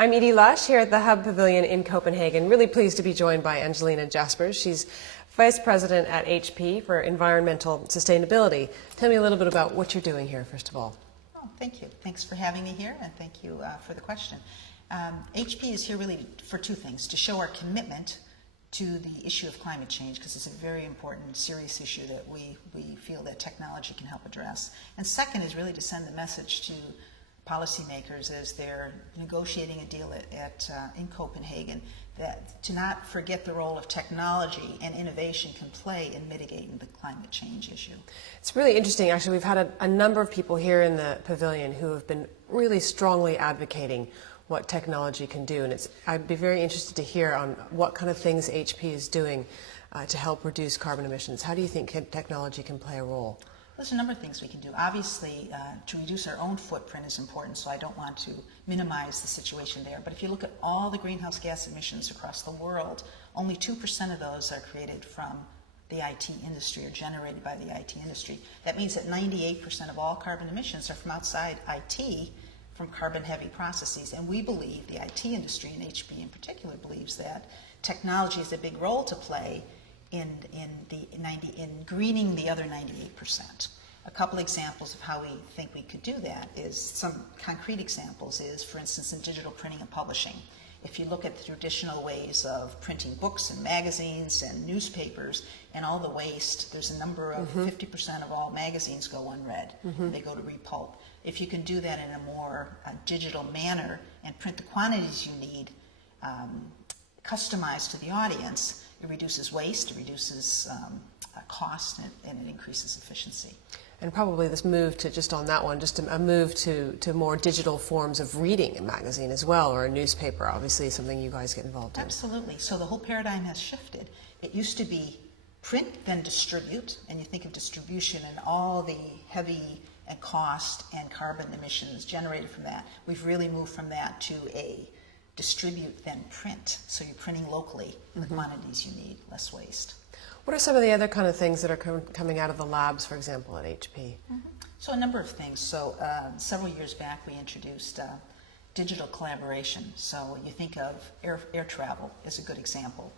I'm Edie Lush here at the Hub Pavilion in Copenhagen. Really pleased to be joined by Engelina Jaspers. She's Vice President at HP for Environmental Sustainability. Tell me a little bit about what you're doing here, first of all. Oh, thank you. Thanks for having me here, and thank you for the question. HP is here really for two things: to show our commitment to the issue of climate change, because it's a very important, serious issue that we feel that technology can help address. And second is really to send the message to policymakers as they're negotiating a deal in Copenhagen, that to not forget the role of technology and innovation can play in mitigating the climate change issue. It's really interesting. Actually, we've had a number of people here in the pavilion who have been really strongly advocating what technology can do, and I'd be very interested to hear on what kind of things HP is doing to help reduce carbon emissions. How do you think technology can play a role? There's a number of things we can do. Obviously, to reduce our own footprint is important, so I don't want to minimize the situation there. But if you look at all the greenhouse gas emissions across the world, only 2% of those are created from the IT industry or generated by the IT industry. That means that 98% of all carbon emissions are from outside IT, from carbon-heavy processes. And we believe, the IT industry, and HP in particular, believes that technology has a big role to play in greening the other 98%. A couple examples of how we think we could do that is, some concrete examples is, for instance, in digital printing and publishing. If you look at the traditional ways of printing books and magazines and newspapers and all the waste, there's a number of 50% of all magazines go unread. They go to repulp. If you can do that in a more digital manner and print the quantities you need, customized to the audience, it reduces waste, it reduces cost, and it increases efficiency. And probably this move to, just on that one, just a move to more digital forms of reading a magazine as well, or a newspaper, obviously is something you guys get involved in. Absolutely. So the whole paradigm has shifted. It used to be print, then distribute, and you think of distribution and all the heavy and cost and carbon emissions generated from that. We've really moved from that to a distribute, then print. So you're printing locally the quantities you need, less waste. What are some of the other kind of things that are coming out of the labs, for example, at HP? So a number of things. So several years back we introduced digital collaboration. So you think of air travel as a good example,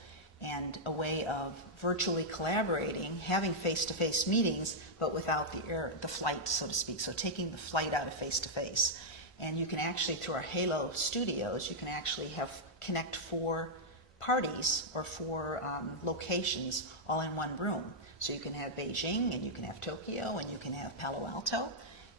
and a way of virtually collaborating, having face-to-face meetings, but without the flight, so to speak. So taking the flight out of face-to-face. And you can actually, through our Halo studios, you can actually connect 4 parties or 4 locations all in one room. So you can have Beijing, and you can have Tokyo, and you can have Palo Alto,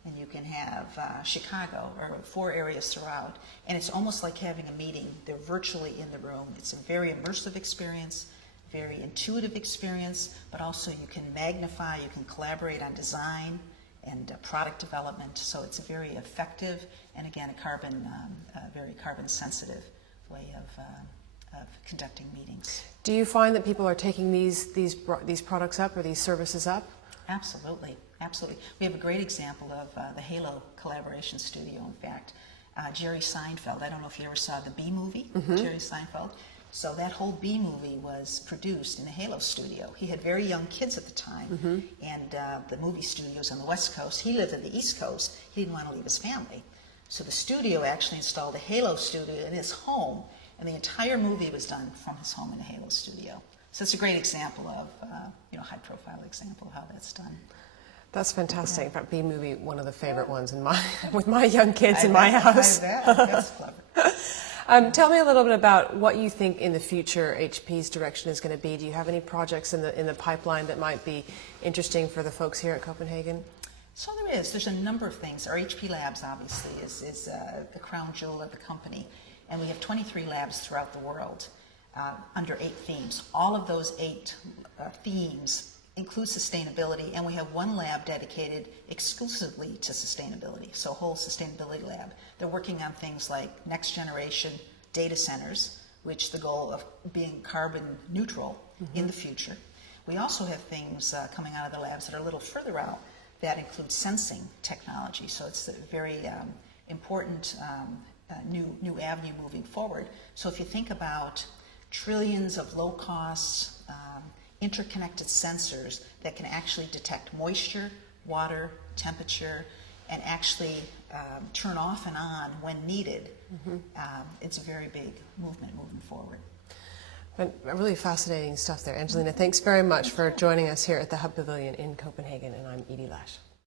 and you can have Chicago, or 4 areas throughout. And it's almost like having a meeting. They're virtually in the room. It's a very immersive experience, very intuitive experience, but also you can magnify, you can collaborate on design and product development. So it's a very effective and, again, a very carbon sensitive way of conducting meetings. Do you find that people are taking these products up, or these services up? Absolutely, absolutely. We have a great example of the Halo collaboration studio, in fact. Jerry Seinfeld, I don't know if you ever saw the Bee movie, Jerry Seinfeld. So that whole Bee movie was produced in the Halo studio. He had very young kids at the time, and the movie studios on the West Coast. He lived on the East Coast. He didn't want to leave his family. So the studio actually installed a Halo studio in his home, and the entire movie was done from his home in the Halo studio. So it's a great example of, high-profile example of how that's done. That's fantastic. In fact, Bee movie, one of the favorite ones with my young kids in my house. That's clever. Tell me a little bit about what you think in the future HP's direction is going to be. Do you have any projects in the pipeline that might be interesting for the folks here at Copenhagen? So there is. There's a number of things. Our HP Labs, obviously, is the crown jewel of the company. And we have 23 labs throughout the world under 8 themes. All of those 8 themes include sustainability, and we have 1 lab dedicated exclusively to sustainability, so a whole sustainability lab. They're working on things like next generation data centers, which the goal of being carbon neutral in the future. We also have things coming out of the labs that are a little further out that include sensing technology, so it's a very important new avenue moving forward. So if you think about trillions of low-cost, interconnected sensors that can actually detect moisture, water, temperature, and actually turn off and on when needed, it's a very big movement moving forward. But really fascinating stuff there. Engelina, thanks very much for joining us here at the Hub Pavilion in Copenhagen, and I'm Edie Lush.